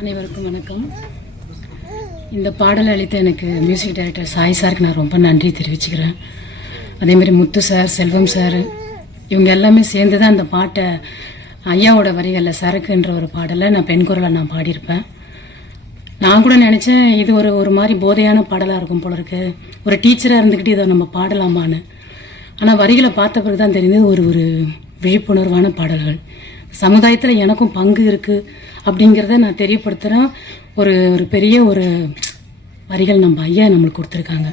அனைவருக்கும் வணக்கம். இந்த பாடல் அளித்த எனக்கு மியூசிக் டைரக்டர் சாய் சாருக்கு நான் ரொம்ப நன்றி தெரிவிச்சுக்கிறேன். அதே மாதிரி முத்து சார் செல்வம் சார் இவங்க எல்லாமே சேர்ந்து தான் அந்த பாட்டை ஐயாவோட வரிகளில் சரக்குன்ற ஒரு பாடலை நான் பெண் குரலை நான் பாடியிருப்பேன். நான் கூட நினச்சேன் இது ஒரு ஒரு மாதிரி போதையான பாடலாக இருக்கும் போல இருக்கு. ஒரு டீச்சராக இருந்துக்கிட்டு இதை நம்ம பாடலாமான்னு. ஆனால் வரிகளை பார்த்த பிறகு தான் தெரிந்தது ஒரு ஒரு விழிப்புணர்வான பாடல்கள். சமுதாயத்தில் எனக்கும் பங்கு இருக்குது அப்படிங்கிறத நான் தெரியப்படுத்துகிறேன் ஒரு ஒரு பெரிய ஒரு வரிகள் நம்ம ஐயா நம்மளுக்கு கொடுத்துருக்காங்க.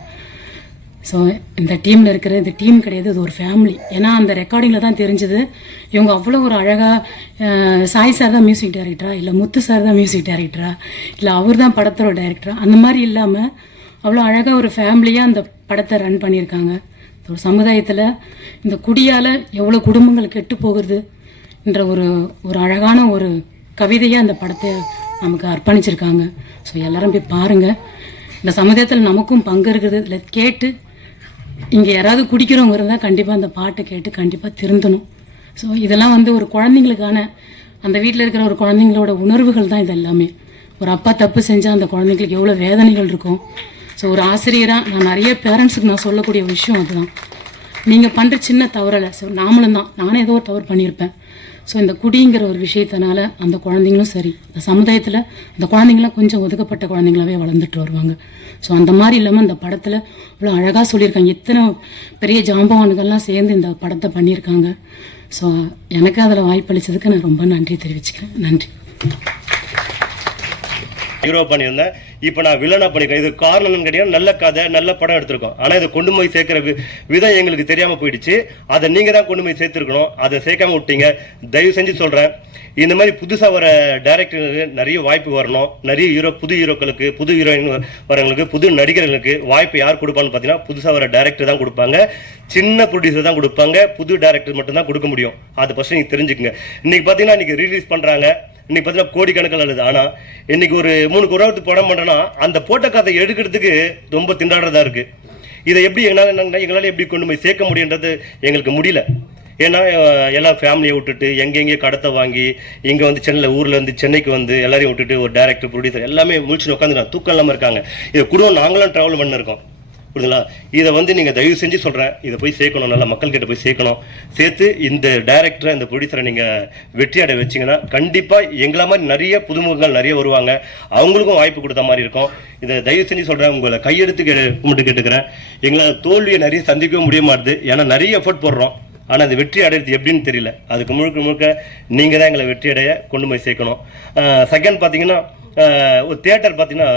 ஸோ இந்த டீமில் இருக்கிற இந்த டீம் கிடையாது இது ஒரு ஃபேமிலி ஏன்னா அந்த ரெக்கார்டிங்கில் தான் தெரிஞ்சது. இவங்க அவ்வளோ ஒரு அழகாக சாய் சார் தான் மியூசிக் டைரக்டரா இல்லை முத்து சார் தான் மியூசிக் டைரக்டரா இல்லை அவர் தான் படத்தோட டைரக்டரா அந்த மாதிரி இல்லாமல் அவ்வளோ அழகாக ஒரு ஃபேமிலியாக அந்த படத்தை ரன் பண்ணியிருக்காங்க. ஒரு சமுதாயத்தில் இந்த குடியால் எவ்வளோ குடும்பங்கள் கெட்டு போகுது? என்ற ஒரு ஒரு அழகான ஒரு கவிதையாக அந்த படத்தை நமக்கு அர்ப்பணிச்சிருக்காங்க. ஸோ எல்லாரும் போய் பாருங்கள் இந்த சமுதாயத்தில் நமக்கும் பங்கு இருக்குது. இல்லை கேட்டு இங்கே யாராவது குடிக்கிறவங்க இருந்தால் கண்டிப்பாக அந்த பாட்டை கேட்டு கண்டிப்பாக திருந்தணும். ஸோ இதெல்லாம் வந்து ஒரு குழந்தைங்களுக்கான அந்த வீட்டில் இருக்கிற ஒரு குழந்தைங்களோட உணர்வுகள் தான் இது எல்லாமே ஒரு அப்பா தப்பு செஞ்சால் அந்த குழந்தைங்களுக்கு எவ்வளோ வேதனைகள் இருக்கும். ஸோ ஒரு ஆசிரியராக நான் நிறைய பேரண்ட்ஸுக்கு நான் சொல்லக்கூடிய விஷயம் அதுதான். நீங்கள் பண்ணுற சின்ன தவறலை ஸோ நாமளும் தான். நானே ஏதோ ஒரு தவறு பண்ணியிருப்பேன். ஸோ இந்த குடிங்கிற ஒரு விஷயத்தினால அந்த குழந்தைங்களும் சரி. இந்த சமுதாயத்தில் அந்த குழந்தைங்களாம் கொஞ்சம் ஒதுக்கப்பட்ட குழந்தைங்களாவே வளர்ந்துட்டு வருவாங்க. ஸோ அந்த மாதிரி இல்லாமல் இந்த படத்தில் இவ்வளோ அழகாக சொல்லியிருக்காங்க. எத்தனை பெரிய ஜாம்பவான்கள்லாம் சேர்ந்து இந்த படத்தை பண்ணியிருக்காங்க. ஸோ எனக்கு அதில் வாய்ப்பளித்ததுக்கு நான் ரொம்ப நன்றி தெரிவிச்சுக்கிறேன். நன்றி. ஹீரோ பண்ணியிருந்தேன். இப்போ நான் வில்லனாக பண்ணிக்கிறேன். இது காரணம் என்னன்னு கேட்டீங்கன்னா நல்ல கதை நல்ல படம் எடுத்திருக்கோம். ஆனால் இதை கொண்டு போய் சேர்க்கிற விதம் எங்களுக்கு தெரியாமல் போயிடுச்சு. அதை நீங்கள் தான் கொண்டு போய் சேர்த்துருக்கணும். அதை சேர்க்காம விட்டீங்க. தயவு செஞ்சு சொல்கிறேன் இந்த மாதிரி புதுசாக வர டேரக்டருக்கு நிறைய வாய்ப்பு வரணும். நிறைய ஹீரோ புது ஹீரோக்களுக்கு புது ஹீரோயின் வரவங்களுக்கு புது நடிகர்களுக்கு வாய்ப்பு யார் கொடுப்பான்னு பார்த்தீங்கன்னா புதுசாக வர டேரக்டர் தான் கொடுப்பாங்க. சின்ன ப்ரொடியூசர் தான் கொடுப்பாங்க. புது டேரக்டர் மட்டும் தான் கொடுக்க முடியும். அதை ஃபஸ்ட்டு நீங்கள் தெரிஞ்சுக்கங்க. இன்னைக்கு பார்த்தீங்கன்னா இன்னைக்கு ரிலீஸ் பண்ணுறாங்க இன்னைக்கு பார்த்தீங்கன்னா கோடிக்கணக்கில் அழுது ஆனால் இன்னைக்கு ஒரு மூணு குறவத்து படம் பண்றேன்னா அந்த போட்ட கதை எடுக்கிறதுக்கு ரொம்ப திண்டாடுறதா இருக்கு. இதை எப்படி எங்களால் நாங்க- எங்களால் எப்படி கொண்டு போய் சேர்க்க முடியுன்றது எங்களுக்கு முடியல. ஏன்னா எல்லாம் ஃபேமிலியை விட்டுட்டு எங்கெங்கே கடத்தை வாங்கி இங்கே வந்து சென்னையில் ஊரில் இருந்து சென்னைக்கு வந்து எல்லாரையும் விட்டுட்டு ஒரு டேரக்டர் ப்ரொடியூசர் எல்லாமே முழிச்சு உட்காந்து தூக்கம் இல்லாமல் இருக்காங்க. இதை குடும்பம் நாங்களும் ட்ராவல் பண்ணிருக்கோம். புரியுதுங்களா? இதை வந்து நீங்கள் தயவு செஞ்சு சொல்கிறேன் இதை போய் சேர்க்கணும். நல்லா மக்கள்கிட்ட போய் சேர்க்கணும். சேர்த்து இந்த டைரக்டரை இந்த ப்ரொடியூசரை நீங்கள் வெற்றி அடைய வச்சிங்கன்னா கண்டிப்பாக எங்களை மாதிரி நிறைய புதுமுகங்கள் நிறைய வருவாங்க. அவங்களுக்கும் வாய்ப்பு கொடுத்த மாதிரி இருக்கும். இதை தயவு செஞ்சு சொல்கிறேன் உங்களை கையெடுத்து கே கும்பிட்டு கேட்டுக்கிறேன். எங்களால் தோல்வியை நிறைய சந்திக்கவும் முடிய மாட்டுது. ஏன்னா நிறைய எஃபர்ட் போடுறோம். ஆனால் அது வெற்றி அடையிறது எப்படின்னு தெரியல. அதுக்கு முழுக்க முழுக்க நீங்கள் தான் எங்களை வெற்றி அடைய கொண்டு போய் சேர்க்கணும். செகண்ட் பார்த்தீங்கன்னா ஒரு தேட்டர் பார்த்தீங்கன்னா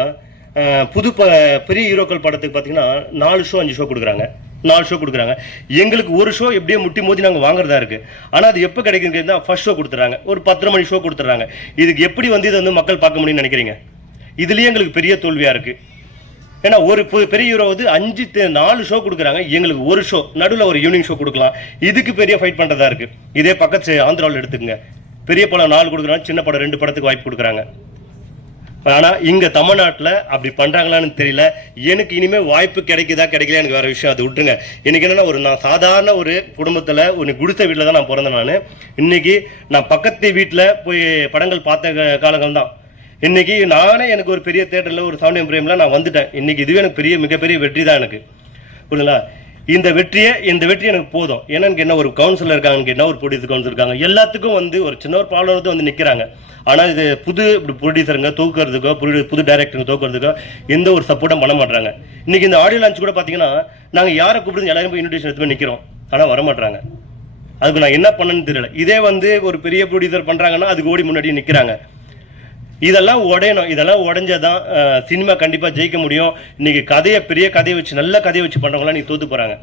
புது ப பெரிய ஹீரோக்கள் படத்துக்கு பார்த்தீங்கன்னா நாலு ஷோ அஞ்சு ஷோ கொடுக்குறாங்க. நாலு ஷோ கொடுக்குறாங்க. எங்களுக்கு ஒரு ஷோ எப்படியே முட்டி மோதி நாங்கள் வாங்குறதா இருக்கு. ஆனால் அது எப்போ கிடைக்குங்கிறது ஃபர்ஸ்ட் ஷோ கொடுத்துறாங்க. ஒரு பத்தரை மணி ஷோ கொடுத்துறாங்க. இதுக்கு எப்படி வந்து இதை வந்து மக்கள் பார்க்க முடியும்னு நினைக்கிறீங்க? இதுலேயே எங்களுக்கு பெரிய தோல்வியாக இருக்கு. ஏன்னா ஒரு பெரிய ஹீரோ வந்து அஞ்சு நாலு ஷோ கொடுக்குறாங்க. எங்களுக்கு ஒரு ஷோ நடுவில் ஒரு ஈவினிங் ஷோ கொடுக்கலாம். இதுக்கு பெரிய ஃபைட் பண்ணுறதா இருக்கு. இதே பக்கத்து ஆந்திராவில் எடுத்துக்கங்க. பெரிய படம் நாலு கொடுக்குறாங்க சின்ன படம் ரெண்டு படத்துக்கு வாய்ப்பு கொடுக்குறாங்க. ஆனால் இங்கே தமிழ்நாட்டில் அப்படி பண்ணுறாங்களான்னு தெரியல. எனக்கு இனிமேல் வாய்ப்பு கிடைக்குதா கிடைக்கல எனக்கு வேற விஷயம். அது விட்டுருங்க. எனக்கு என்னென்னா ஒரு நான் சாதாரண ஒரு குடும்பத்தில் ஒரு குடிசை வீட்டில் தான் நான் பிறந்தேன் நான். இன்றைக்கி நான் பக்கத்து வீட்டில் போய் படங்கள் பார்த்த காலங்கள் தான். இன்னைக்கு நானே எனக்கு ஒரு பெரிய தேட்டரில் ஒரு சவுண்ட் பிரேம்ல நான் வந்துட்டேன். இன்னைக்கு இதுவே எனக்கு பெரிய மிகப்பெரிய வெற்றி தான் எனக்கு. புரியுதுங்களா? இந்த வெற்றியை இந்த வெற்றி எனக்கு போதும். ஏன்னா எனக்கு என்ன ஒரு கவுன்சிலர் இருக்காங்க என்ன ஒரு ப்ரொடியூசர் கவுன்சிலர் இருக்காங்க எல்லாத்துக்கும் வந்து ஒரு சின்ன ஒரு ப்ராப்ளம் வந்து வந்து நிற்கிறாங்க ஆனால் இது புது ப்ரொடியூசருங்க தூக்குறதுக்கோ புது புது டைரக்டருங்க தூக்குறதுக்கோ எந்த ஒரு சப்போர்ட்டும் பண்ண மாட்டாங்க இன்னைக்கு இந்த ஆடியோ லான்ச் கூட பார்த்தீங்கன்னா நாங்கள் யாரை கூப்பிடுறது எல்லாரும் போய் இன்விடேஷன் எடுத்து போய் நிற்கிறோம் ஆனால் வர மாட்டாங்க அதுக்கு நான் என்ன பண்ணேன்னு தெரியல. இதே வந்து ஒரு பெரிய ப்ரொடியூசர் பண்ணுறாங்கன்னா அதுக்கு ஓடி முன்னாடி நிற்கிறாங்க இதெல்லாம் உடையணும். இதெல்லாம் உடைஞ்சாதான் சினிமா கண்டிப்பாக ஜெயிக்க முடியும். இன்னைக்கு கதையை பெரிய கதையை வச்சு நல்ல கதையை வச்சு பண்ணுறவங்களாம் நீ தோத்து போகிறாங்க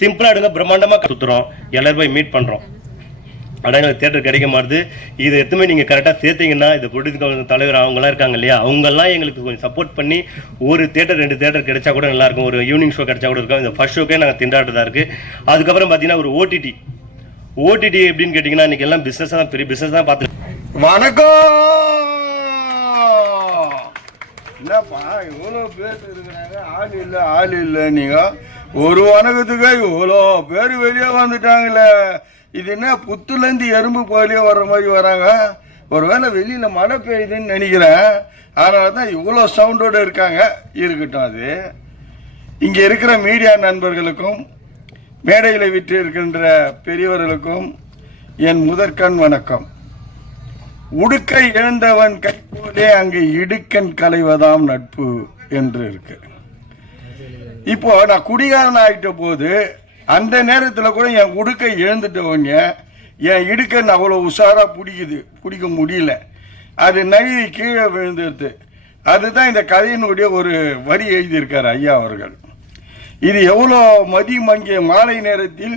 சிம்பிளாக எடுங்க பிரம்மாண்டமாக சுற்றுறோம் எல்லாரும் போய் மீட் பண்ணுறோம் ஆனால் எங்களுக்கு தேட்டர் கிடைக்க மாட்டுது இதை எத்தனை நீங்கள் கரெக்டாக சேர்த்தீங்கன்னா இது ப்ரொடியூசர் தலைவர் அவங்களாம் இருக்காங்க இல்லையா? அவங்கெல்லாம் எங்களுக்கு கொஞ்சம் சப்போர்ட் பண்ணி ஒரு தேட்டர் ரெண்டு தேட்டர் கிடைச்சா கூட நல்லாயிருக்கும் ஒரு ஈவினிங் ஷோ கிடைச்சா கூட இருக்கும். இந்த ஃபர்ஸ்ட் ஷோக்கே நாங்கள் திண்டாடுறதா இருக்குது அதுக்கப்புறம் பார்த்தீங்கன்னா ஒரு ஓடிடி ஓடிடி எப்படின்னு கேட்டிங்கன்னா இன்றைக்கி எல்லாம் பிஸ்னஸ் தான் பெரிய பிஸ்னஸ் தான் பார்த்து வணக்கம்! என்னப்பா இவ்வளோ பேர் இருக்கிறாங்க. ஆள் இல்லை ஆள் இல்லை ஒரு வணக்கத்துக்கு இவ்வளோ பேர் வெளியே வந்துட்டாங்களே. இது என்ன புத்துலேருந்து எறும்பு போலியே வர்ற மாதிரி வராங்க? ஒருவேளை வெளியில் மழை பெய்யுதுன்னு நினைக்கிறேன். அதனால தான் இவ்வளோ சவுண்டோட இருக்காங்க. இருக்கட்டும் அது. இங்கே இருக்கிற மீடியா நண்பர்களுக்கும் மேடையில் விட்டு இருக்கின்ற பெரியவர்களுக்கும் என் முதற்கண் வணக்கம். உடுக்கை எழுந்தவன் கைப்போலே அங்கு இடுக்கன் களைவதாம் நட்பு என்று இருக்கு. இப்போ நான் குடிகாரன் ஆகிட்ட போது அந்த நேரத்தில் கூட என் உடுக்கை எழுந்துட்டவங்க என் இடுக்கன் அவ்வளோ உஷாராக பிடிக்குது பிடிக்க முடியல. அது நழுவி கீழே விழுந்துருது. அதுதான் இந்த கதையினுடைய ஒரு வரி எழுதியிருக்கார் ஐயா அவர்கள். இது எவ்வளோ மதி மங்கிய மாலை நேரத்தில்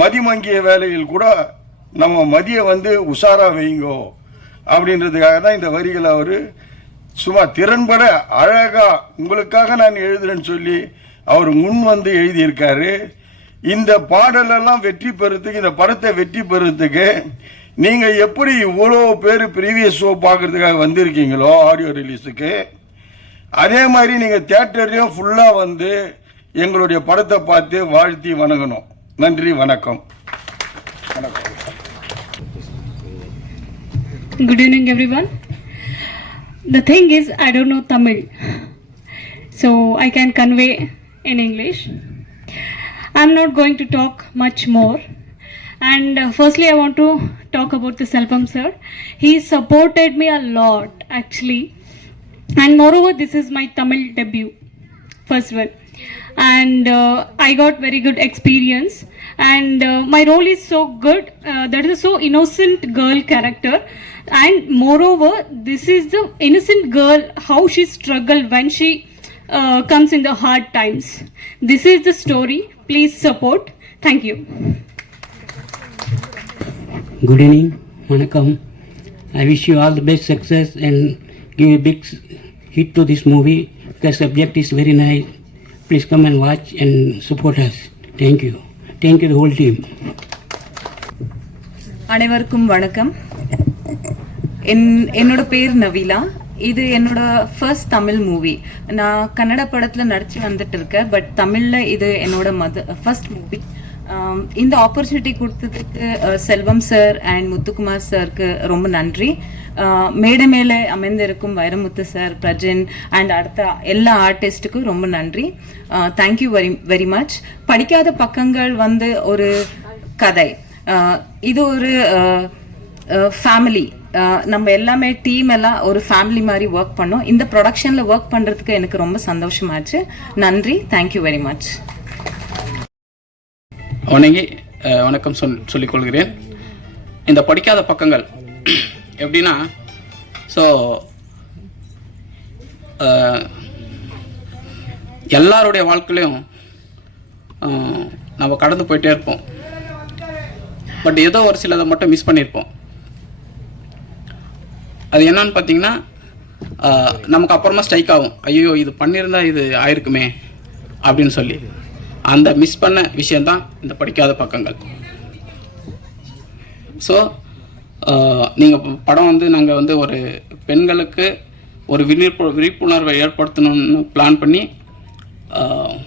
மதிமங்கிய வேலையில் கூட நம்ம மதியை வந்து உஷாராக வைங்கோ அப்படின்றதுக்காக தான் இந்த வரிகளை அவர் சும்மா திறன்பட அழகா உங்களுக்காக நான் எழுதுறேன்னு சொல்லி அவர் முன் வந்து எழுதியிருக்காரு. இந்த பாடலெல்லாம் வெற்றி பெறத்துக்கு இந்த படத்தை வெற்றி பெறத்துக்கு நீங்கள் எப்படி இவ்வளோ பேர் ப்ரீவியஸ் ஷோ பார்க்கறதுக்காக வந்திருக்கீங்களோ ஆடியோ ரிலீஸுக்கு அதே மாதிரி நீங்கள் தேட்டர்லேயும் ஃபுல்லாக வந்து எங்களுடைய படத்தை பார்த்து வாழ்த்தி வணங்கணும். நன்றி வணக்கம். Good evening, everyone. The thing is, I don't know Tamil, so I can convey in English. I'm not going to talk much more. And uh, firstly, I want to talk about the Selvam sir. He supported me a lot, actually. And moreover, this is my Tamil debut, first one. And uh, I got very good experience. And uh, my role is so good. Uh, that is so innocent girl character And moreover, this is the innocent girl how she struggled when she uh, comes in the hard times. This is the story. Please support. Thank you. Good evening, Vanakkam. I wish you all the best success and give a big s- hit to this movie. The subject is very nice. Please come and watch and support us. Thank you. Thank you, the whole team. அனைவருக்கும் வணக்கம் என் என்னோட பேர் நவீலா. இது என்னோட first Tamil movie நான் கன்னட படத்தில் நடிச்சு வந்துட்டு இருக்கேன் பட் தமிழில் இது என்னோட மத ஃபர்ஸ்ட் மூவி இந்த ஆப்பர்ச்சுனிட்டி கொடுத்ததுக்கு செல்வம் சார் அண்ட் முத்துக்குமார் சாருக்கு ரொம்ப நன்றி. மேடை மேலே அமைந்திருக்கும் வைரமுத்து சார் பிரஜன் அண்ட் அடுத்த எல்லா ஆர்டிஸ்ட்டுக்கும் ரொம்ப நன்றி. தேங்க்யூ வெரி வெரி மச் படிக்காத பக்கங்கள் வந்து ஒரு கதை. இது ஒரு ஃபேமிலி நம்ம எல்லாமே டீம் எல்லாம் ஒரு ஃபேமிலி மாதிரி ஒர்க் பண்ணோம். இந்த ப்ரொடக்ஷனில் ஒர்க் பண்ணுறதுக்கு எனக்கு ரொம்ப சந்தோஷமாச்சு. நன்றி. தேங்க்யூ வெரி மச் வணங்கி வணக்கம் சொல் சொல்லிக்கொள்கிறேன் இந்த படிக்காத பக்கங்கள் எப்படின்னா ஸோ எல்லாருடைய வாழ்க்கையிலையும் நம்ம கடந்து போயிட்டே இருப்போம். பட் ஏதோ ஒரு சிலதை மட்டும் மிஸ் பண்ணியிருப்போம் அது என்னன்னு பார்த்தீங்கன்னா நமக்கு அப்புறமா ஸ்ட்ரைக் ஆகும். ஐயோ இது பண்ணியிருந்தா இது ஆயிருக்குமே அப்படின்னு சொல்லி. அந்த மிஸ் பண்ண விஷயந்தான் இந்த படிக்காத பக்கங்கள். ஸோ நீங்கள் படம் வந்து நாங்கள் வந்து ஒரு பெண்களுக்கு ஒரு விழிப்பு விழிப்புணர்வை ஏற்படுத்தணும்னு பிளான் பண்ணி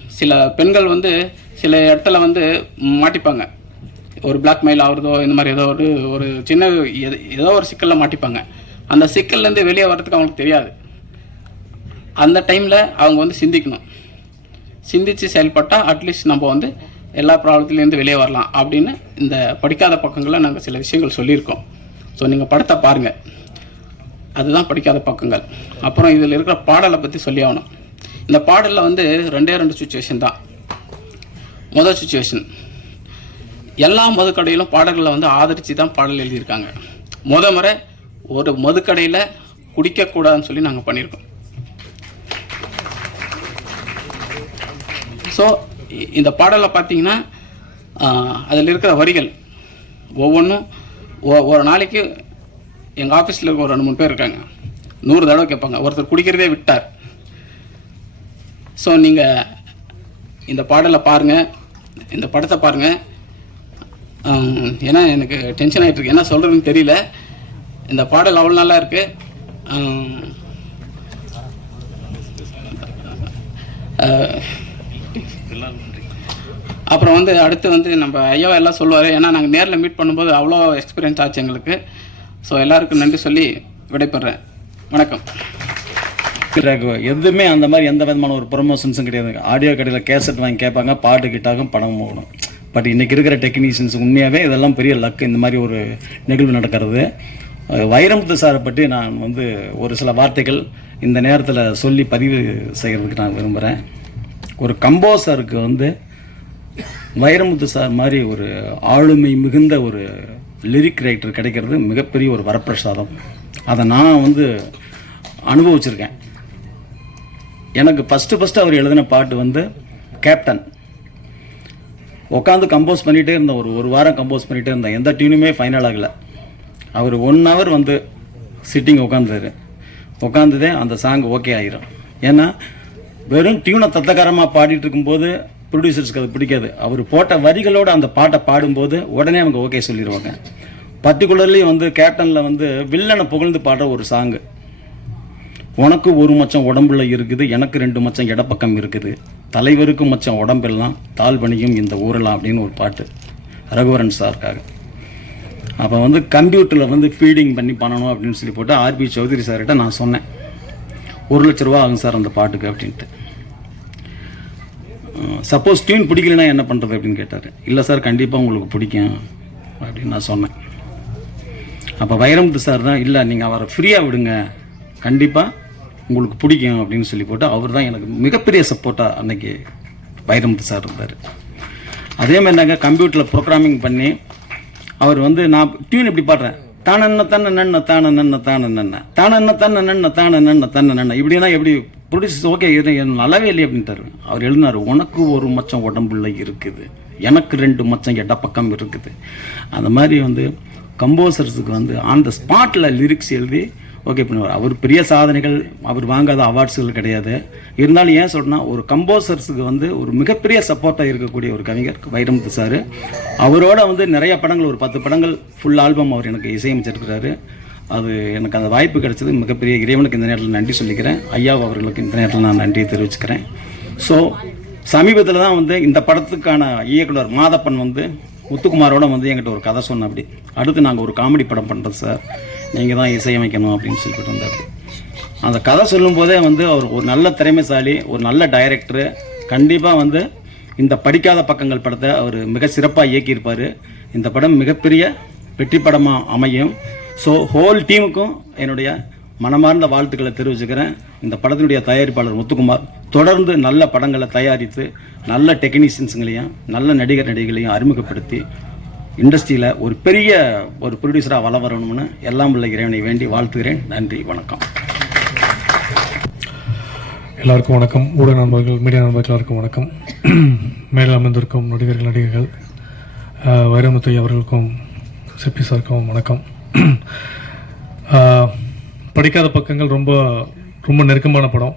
சில பெண்கள் வந்து சில இடத்துல வந்து மாட்டிப்பாங்க. ஒரு பிளாக்மெயில் ஆகுறதோ இந்த மாதிரி ஏதோ ஒரு ஒரு சின்ன எது- ஏதோ ஒரு சிக்கலில் மாட்டிப்பாங்க. அந்த சிக்கல்லேருந்து வெளியே வர்றதுக்கு அவங்களுக்கு தெரியாது. அந்த டைமில் அவங்க வந்து சிந்திக்கணும். சிந்தித்து செயல்பட்டால் அட்லீஸ்ட் நம்ம வந்து எல்லா ப்ராப்ளத்துலேருந்து வெளியே வரலாம் அப்படின்னு இந்த படிக்காத பக்கங்களில் நாங்கள் சில விஷயங்கள் சொல்லியிருக்கோம். ஸோ நீங்கள் படத்தை பாருங்கள் அதுதான் படிக்காத பக்கங்கள். அப்புறம் இதில் இருக்கிற பாடலை பற்றி சொல்லி ஆகணும். இந்த பாடலில் வந்து ரெண்டே ரெண்டு சுச்சுவேஷன் தான். முதல் சுச்சுவேஷன் எல்லா மதுக்கடையிலும் பாடல்களை வந்து ஆதரித்து தான் பாடல் எழுதியிருக்காங்க. முத முறை ஒரு மதுக்கடையில் குடிக்கக்கூடாதுன்னு சொல்லி நாங்கள் பண்ணியிருக்கோம் ஸோ இந்த பாடலில் பார்த்தீங்கன்னா அதில் இருக்கிற வரிகள் ஒவ்வொன்றும் ஒரு நாளைக்கு எங்கள் ஆஃபீஸில் இருக்க ஒரு ரெண்டு மூணு பேர் இருக்காங்க. நூறு தடவை கேட்பாங்க. ஒருத்தர் குடிக்கிறதே விட்டார். ஸோ நீங்கள் இந்த பாடலை பாருங்கள் இந்த படத்தை பாருங்கள் ஏன்னா எனக்கு டென்ஷன் ஆகிட்டுருக்கு என்ன சொல்கிறதுன்னு தெரியல. இந்த பாடல் அவ்வளோ நல்லா இருக்குது அப்புறம் வந்து அடுத்து வந்து நம்ம ஐயா எல்லாம் சொல்லுவார். ஏன்னா நாங்கள் நேரில் மீட் பண்ணும்போது அவ்வளோ எக்ஸ்பீரியன்ஸ் ஆச்சு எங்களுக்கு. ஸோ எல்லாருக்கும் நன்றி சொல்லி விடைபெறேன். வணக்கம். எதுவுமே அந்த மாதிரி எந்த விதமான ஒரு ப்ரொமோஷன்ஸும் கிடையாது. ஆடியோ கடையில் கேசட் வாங்கி கேட்பாங்க பாட்டு கிட்டாகும் படம் போகணும். பட் இன்றைக்கி இருக்கிற டெக்னீஷியன்ஸ் உண்மையாகவே இதெல்லாம் பெரிய லக் இந்த மாதிரி ஒரு நிகழ்வு நடக்கிறது. வைரமுத்து சாரை பற்றி நான் வந்து ஒரு சில வார்த்தைகள் இந்த நேரத்தில் சொல்லி பதிவு செய்கிறதுக்கு நான் விரும்புகிறேன் ஒரு கம்போசருக்கு வந்து வைரமுத்து சார் மாதிரி ஒரு ஆளுமை மிகுந்த ஒரு லிரிக் ரைட்டர் கிடைக்கிறது மிகப்பெரிய ஒரு வரப்பிரசாதம். அதை நான் வந்து அனுபவிச்சிருக்கேன். எனக்கு ஃபஸ்ட்டு ஃபஸ்ட்டு அவர் எழுதின பாட்டு வந்து கேப்டன் உட்காந்து கம்போஸ் பண்ணிகிட்டே இருந்தேன் ஒரு ஒரு வாரம் கம்போஸ் பண்ணிகிட்டே இருந்தேன். எந்த டியூனுமே ஃபைனல் ஆகலை. அவர் ஒன் ஹவர் வந்து சிட்டிங் உட்காந்துரு உட்காந்துதே அந்த சாங் ஓகே ஆகிரும் ஏன்னா வெறும் டியூனை தத்தகாரமாக பாடிட்டு இருக்கும்போது ப்ரொடியூசர்ஸ்க்கு அது பிடிக்காது. அவர் போட்ட வரிகளோட அந்த பாட்டை பாடும்போது உடனே அவங்க ஓகே சொல்லிடுவாங்க பர்டிகுலர்லி வந்து கேப்டனில் வந்து வில்லனை புகழ்ந்து பாடுற ஒரு சாங்கு உனக்கு ஒரு மச்சம் உடம்புல இருக்குது எனக்கு ரெண்டு மச்சம் இடப்பக்கம் இருக்குது. தலைவருக்கு மச்சம் உடம்பெல்லாம் தாழ்வணியும் இந்த ஊரெல்லாம் அப்படின்னு ஒரு பாட்டு. ரகுவரன் சாருக்காக. அப்போ வந்து கம்ப்யூட்டரில் வந்து ஃபீடிங் பண்ணி பண்ணணும் அப்படின்னு சொல்லி போட்டு ஆர்பி சௌத்ரி சார்கிட்ட நான் சொன்னேன். ஒரு லட்ச ரூபா ஆகும் சார் அந்த பாட்டுக்கு அப்படின்ட்டு. சப்போஸ் டியூன் பிடிக்கலனா என்ன பண்ணுறது அப்படின்னு கேட்டார். இல்லை சார் கண்டிப்பாக உங்களுக்கு பிடிக்கும் அப்படின்னு நான் சொன்னேன். அப்போ வைரமுத்து சார் தான் இல்லை நீங்கள் அவரை ஃப்ரீயாக விடுங்க. கண்டிப்பாக உங்களுக்கு பிடிக்கும் அப்படின்னு சொல்லி போட்டு அவர் தான் எனக்கு மிகப்பெரிய சப்போர்ட்டாக அன்னைக்கு வைரமுத்து சார் இருந்தார். அதே மாதிரி நாங்கள் கம்ப்யூட்டரில் ப்ரோக்ராமிங் பண்ணி அவர் வந்து நான் டியூன் இப்படி பாடுறேன். தானன்ன தன்ன நன்ன தான நன்ன தான நன்ன. தானன்ன தன்ன நன்ன தான நன்ன தன்ன நன்ன. இப்படின்னா எப்படி ப்ரொடியூசர்ஸ் ஓகே இது நல்லாவே இல்லை அப்படின்ட்டாரு. அவர் எழுதினார் உனக்கு ஒரு மச்சம் உடம்புல இருக்குது. எனக்கு ரெண்டு மச்சம் எட்ட பக்கம் இருக்குது. அந்த மாதிரி வந்து கம்போசர்ஸுக்கு வந்து ஆன் த ஸ்பாட்டில் லிரிக்ஸ் எழுதி ஓகே பண்ணுவார் அவர் பெரிய சாதனைகள் அவர் வாங்காத அவார்ட்ஸுகள் கிடையாது. இருந்தாலும் ஏன் சொல்கிறேன்னா ஒரு கம்போசர்ஸுக்கு வந்து ஒரு மிகப்பெரிய சப்போர்ட்டாக இருக்கக்கூடிய ஒரு கவிஞர் வைரமுத்து சார் அவரோட வந்து நிறைய படங்கள் ஒரு பத்து படங்கள் ஃபுல் ஆல்பம் அவர் எனக்கு இசையமைச்சிருக்கிறாரு. அது எனக்கு அந்த வாய்ப்பு கிடைச்சது. மிகப்பெரிய இறைவனுக்கு இந்த நேரத்தில் நன்றி சொல்லிக்கிறேன். ஐயா அவர்களுக்கு இந்த நேரத்தில் நான் நன்றியை தெரிவிச்சுக்கிறேன். ஸோ சமீபத்தில் தான் வந்து இந்த படத்துக்கான இயக்குனர் மாதப்பன் வந்து முத்துக்குமாரோட வந்து என்கிட்ட ஒரு கதை சொன்ன அப்படி அடுத்து நாங்கள் ஒரு காமெடி படம் பண்ணுறோம் சார் நீங்கள் தான் இசையமைக்கணும் அப்படின்னு சொல்லிட்டு வந்தார். அந்த கதை சொல்லும்போதே வந்து அவர் ஒரு நல்ல திறமைசாலி ஒரு நல்ல டைரக்டரு கண்டிப்பாக வந்து இந்த படிக்காத பக்கங்கள் படத்தை அவர் மிக சிறப்பாக இயக்கியிருப்பார். இந்த படம் மிகப்பெரிய வெற்றி படமாக அமையும். ஸோ ஹோல் டீமுக்கும் என்னுடைய மனமார்ந்த வாழ்த்துக்களை தெரிவிச்சுக்கிறேன். இந்த படத்தினுடைய தயாரிப்பாளர் முத்துக்குமார் தொடர்ந்து நல்ல படங்களை தயாரித்து நல்ல டெக்னீஷியன்ஸுங்களையும் நல்ல நடிகர் நடிகைகளையும் அறிமுகப்படுத்தி இண்டஸ்ட்ரியில் ஒரு பெரிய ஒரு ப்ரொடியூசராக வள வரணும்னு எல்லாம் உள்ள இறைவனை வேண்டி வாழ்த்துகிறேன். நன்றி வணக்கம். எல்லாருக்கும் வணக்கம். ஊடக நண்பர்கள் மீடியா நண்பர்கள் எல்லாருக்கும் வணக்கம். மேலே அமர்ந்திருக்கும் நடிகர்கள் நடிகர்கள் வைரமுத்து அவர்களுக்கும் சிப்பி சாருக்கும் வணக்கம். படிக்காத பக்கங்கள் ரொம்ப ரொம்ப நெருக்கமான படம்.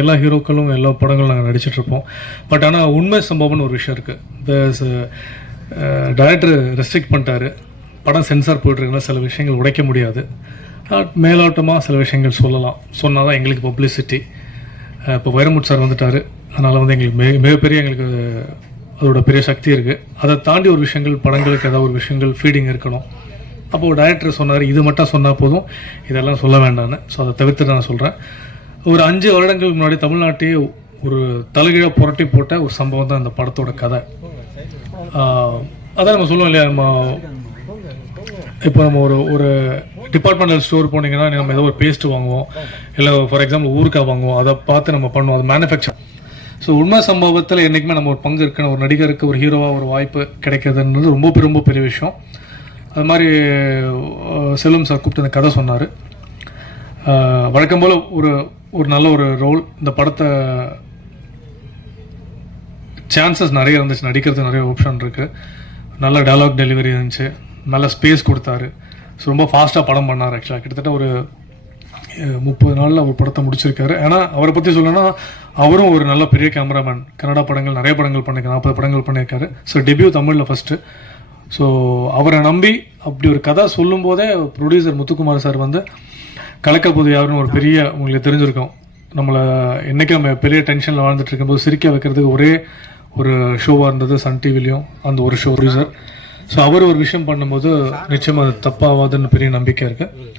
எல்லா ஹீரோக்களும் எல்லா படங்களும் நாங்கள் நடிச்சிட்ருப்போம் பட் ஆனால் உண்மை சம்பவம்னு ஒரு விஷயம் இருக்குது டைரக்டர் ரெஸ்ட்ரிக்ட் பண்ணிட்டாரு. படம் சென்சார் போயிட்டுருக்கனால சில விஷயங்கள் உடைக்க முடியாது. மேலோட்டமாக சில விஷயங்கள் சொல்லலாம். சொன்னால் தான் எங்களுக்கு பப்ளிசிட்டி இப்போ வைரமுட் சார் வந்துட்டார். அதனால் வந்து எங்களுக்கு மிக மிகப்பெரிய எங்களுக்கு அதோட பெரிய சக்தி இருக்குது அதை தாண்டி ஒரு விஷயங்கள் படங்களுக்கு ஏதாவது ஒரு விஷயங்கள் ஃபீடிங் இருக்கணும். அப்போது டைரக்டர் சொன்னார் இது மட்டும் சொன்னால் போதும். இதெல்லாம் சொல்ல வேண்டாம்னு. ஸோ அதை தவிர்த்து நான் சொல்கிறேன் ஒரு அஞ்சு வருடங்களுக்கு முன்னாடி தமிழ்நாட்டையே ஒரு தலைகீழாக புரட்டி போட்ட ஒரு சம்பவம் தான் இந்த படத்தோட கதை. அதான் நம்ம சொல்லுவோம் இல்லையா நம்ம இப்போ நம்ம ஒரு ஒரு டிபார்ட்மெண்டல் ஸ்டோர் போனீங்கன்னா நம்ம ஏதோ ஒரு பேஸ்ட் வாங்குவோம். இல்லை ஃபார் எக்ஸாம்பிள் ஊருக்காக வாங்குவோம். அதை பார்த்து நம்ம பண்ணுவோம். அது மேனுஃபேக்சர் ஸோ உண்மை சம்பவத்தில் என்றைக்குமே நம்ம ஒரு பங்கு இருக்கணும் ஒரு நடிகருக்கு ஒரு ஹீரோவாக ஒரு வாய்ப்பு கிடைக்கிறதுன்றது ரொம்ப பெரிய- ரொம்ப பெரிய விஷயம். அது மாதிரி செல்வம் சார் கூப்பிட்டு அந்த கதை சொன்னார். வழக்கம் போல் ஒரு ஒரு நல்ல ஒரு ரோல் இந்த படத்தை சான்சஸ் நிறைய இருந்துச்சு நடிக்கிறது நிறைய ஆப்ஷன் இருக்குது நல்ல டயலாக் டெலிவரி இருந்துச்சு. நல்ல ஸ்பேஸ் கொடுத்தாரு. ஸோ ரொம்ப ஃபாஸ்ட்டாக படம் பண்ணார் ஆக்சுவலாக கிட்டத்தட்ட ஒரு முப்பது நாளில் ஒரு படத்தை முடிச்சிருக்காரு. ஏன்னா அவரை பற்றி சொல்லணும்னா அவரும் ஒரு நல்ல பெரிய கேமராமேன் கன்னடா படங்கள் நிறைய படங்கள் பண்ணியிருக்காரு நாற்பது படங்கள் பண்ணியிருக்காரு ஸோ டெபியூ தமிழில் ஃபஸ்ட்டு ஸோ அவரை நம்பி அப்படி ஒரு கதை சொல்லும் போதே ப்ரொடியூசர் முத்துக்குமார் சார் வந்து கலக்கப்போது யாருன்னு ஒரு பெரிய உங்களுக்கு தெரிஞ்சிருக்கும். நம்மளை என்றைக்கு நம்ம பெரிய டென்ஷனில் வாழ்ந்துட்டு இருக்கும்போது சிரிக்க வைக்கிறதுக்கு ஒரே ஒரு ஷோவாக இருந்தது சன் டிவிலையும் அந்த ஒரு ஷோ ப்ரொடியூசர் ஸோ அவர் ஒரு விஷயம் பண்ணும்போது நிச்சயமாக அது தப்பாகாதுன்னு பெரிய நம்பிக்கை இருக்குது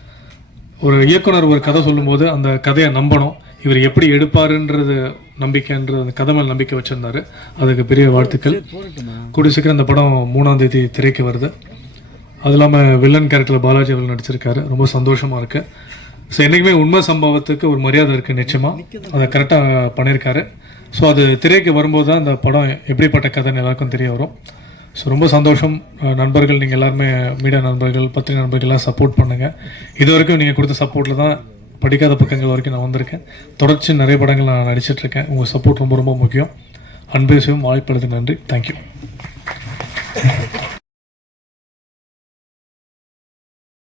ஒரு இயக்குனர் ஒரு கதை சொல்லும்போது அந்த கதையை நம்பணும். இவர் எப்படி எடுப்பாருன்றது நம்பிக்கைன்றது அந்த கதை மேல் நம்பிக்கை வச்சுருந்தாரு. அதுக்கு பெரிய வாழ்த்துக்கள். கூடிய சீக்கிரம் இந்த படம் மூணாம் தேதி திரைக்கு வருது. அது இல்லாமல் வில்லன் கேரக்டரில் பாலாஜி அவர்கள் நடிச்சிருக்காரு. ரொம்ப சந்தோஷமாக இருக்குது ஸோ என்றைக்குமே உண்மை சம்பவத்துக்கு ஒரு மரியாதை இருக்குது நிச்சயமாக அதை கரெக்டாக பண்ணியிருக்காரு ஸோ அது திரைக்கு வரும்போது தான் அந்த படம் எப்படிப்பட்ட கதைன்னு எல்லாருக்கும் தெரிய வரும். ஸோ ரொம்ப சந்தோஷம். நண்பர்கள் நீங்கள் எல்லாருமே மீடியா நண்பர்கள் பத்திரிகை நண்பர்கள்லாம் சப்போர்ட் பண்ணுங்கள் இது வரைக்கும் நீங்கள் கொடுத்த சப்போர்ட்டில் தான் படிக்காத பக்கங்கள் வரைக்கும் நான் வந்திருக்கேன். தொடர்ச்சி நிறைய படங்கள் நான் நடிச்சிட்ருக்கேன். உங்கள் சப்போர்ட் ரொம்ப ரொம்ப முக்கியம். அன்பேசியும் வாய்ப்பளித்து நன்றி. தேங்க்யூ